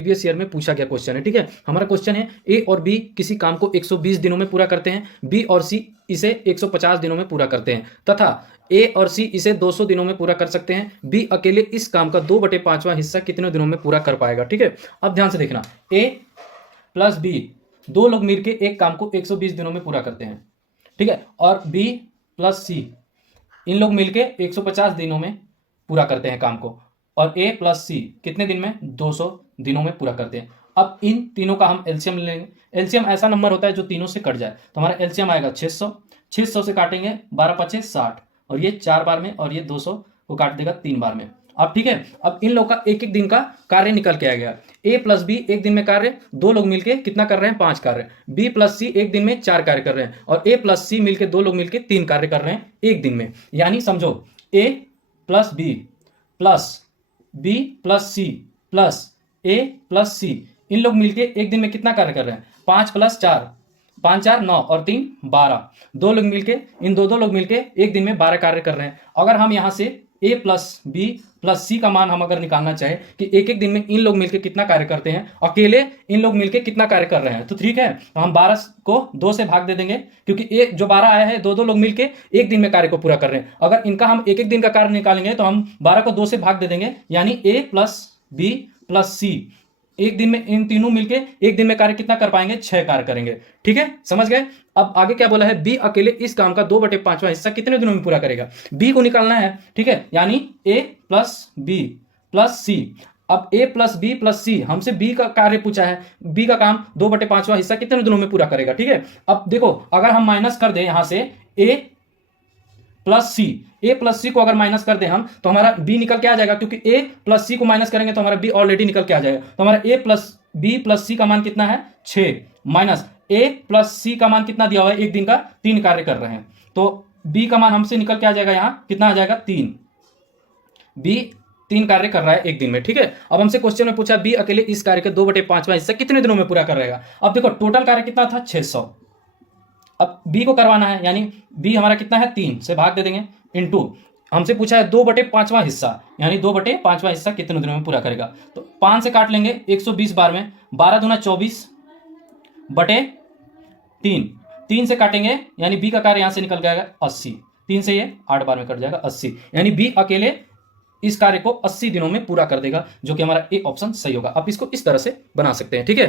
Previous year में पूछा गया क्वेश्चन है। ठीक है, हमारा क्वेश्चन है ए और बी किसी काम को 120 दिनों में पूरा करते हैं, बी और सी इसे 150 दिनों में पूरा करते हैं तथा ए और सी इसे 200 दिनों में पूरा कर सकते हैं। बी अकेले इस काम का 2/5वां हिस्सा कितने दिनों में पूरा कर पाएगा। ठीक है, अब ध्यान से देखना, ए प्लस बी, दो लोग मिलकर एक काम को 120 दिनों में पूरा करते हैं। ठीक है, और बी प्लस सी, इन लोग मिलकर 150 दिनों में पूरा करते हैं काम को, और ए प्लस सी कितने दिन में, 200 दिनों में पूरा करते हैं। अब इन तीनों का हम एलसीएम लेंगे। एलसीएम ऐसा नंबर होता है जो तीनों से कट जाए, तो हमारा एलसीएम आएगा 600। 600 से काटेंगे 12×5 = 60, और ये 4 बार में, और ये 200 को काट देगा 3 बार में। अब ठीक है, अब इन लोग का एक एक दिन का कार्य निकल के आ गया। ए प्लस बी एक दिन में कार्य, दो लोग मिलके कितना कर रहे हैं, 5 कार्य। बी प्लस सी एक दिन में 4 कार्य कर रहे हैं, और ए प्लस सी मिलके दो लोग मिलके 3 कार्य कर रहे हैं एक दिन में। यानी समझो A plus B plus B plus C plus A plus C, इन लोग मिलके एक दिन में कितना कार्य कर रहे हैं, 5 + 4, 5 × 4 = 9 और 3 = 12। दो लोग मिलके, इन दो लोग मिलके एक दिन में 12 कार्य कर रहे हैं। अगर हम यहाँ से ए प्लस बी प्लस सी का मान हम अगर निकालना चाहें कि एक एक दिन में इन लोग मिलके कितना कार्य करते हैं, अकेले इन लोग मिलके कितना कार्य कर रहे हैं, तो ठीक है, तो हम 12 को 2 से भाग दे देंगे, क्योंकि एक जो 12 आया है, दो लोग मिलके एक दिन में कार्य को पूरा कर रहे हैं। अगर इनका हम एक एक दिन का कार्य निकालेंगे तो हम 12 को 2 से भाग दे देंगे, यानी ए प्लस बी प्लस सी एक दिन में, इन तीनों मिलके एक दिन में कार्य कितना कर पाएंगे, 6 कार्य करेंगे। ठीक है, समझ गए। अब आगे क्या बोला है, बी अकेले इस काम का 2/5वां हिस्सा कितने दिनों में पूरा करेगा, बी को निकालना है। ठीक है, यानी ए प्लस बी प्लस सी। अब ए प्लस बी प्लस सी, हमसे बी का कार्य पूछा है, बी का काम 2/5वां हिस्सा कितने दिनों में पूरा करेगा। ठीक है, अब देखो, अगर हम माइनस कर दें यहां से ए प्लस सी, ए प्लस सी को अगर माइनस कर दें हम, तो हमारा बी निकल के आ जाएगा, क्योंकि ए प्लस सी को माइनस करेंगे तो हमारा बी ऑलरेडी निकल के आ जाएगा। तो हमारा ए प्लस बी प्लस सी का मान कितना है, 6, माइनस ए प्लस सी का मान कितना दिया हुआ है, एक दिन का 3 कार्य कर रहे हैं, तो बी का मान हमसे निकल के आ जाएगा, यहां कितना आ जाएगा, 3। बी 3 कार्य कर रहा है एक दिन में। ठीक है, अब हमसे क्वेश्चन में पूछा बी अकेले इस कार्य का 2/5वां हिस्सा कितने दिनों में पूरा कर रहेगा। अब देखो, टोटल कार्य कितना था, 600। अब बी को करवाना है, यानी बी हमारा कितना है, 3 से भाग दे देंगे, इनटू हमसे पूछा है 2/5वां हिस्सा, यानी 2/5वां हिस्सा कितने दिनों में पूरा करेगा। तो 5 से काट लेंगे 120 बार में, 12 दूना 24 बटे 3, 3 से काटेंगे, यानी बी का कार्य यहां से निकल जाएगा 80, 3 से ये 8 बार में कट जाएगा 80, यानी बी अकेले इस कार्य को 80 दिनों में पूरा कर देगा, जो कि हमारा ए ऑप्शन सही होगा। आप इसको इस तरह से बना सकते हैं। ठीक है।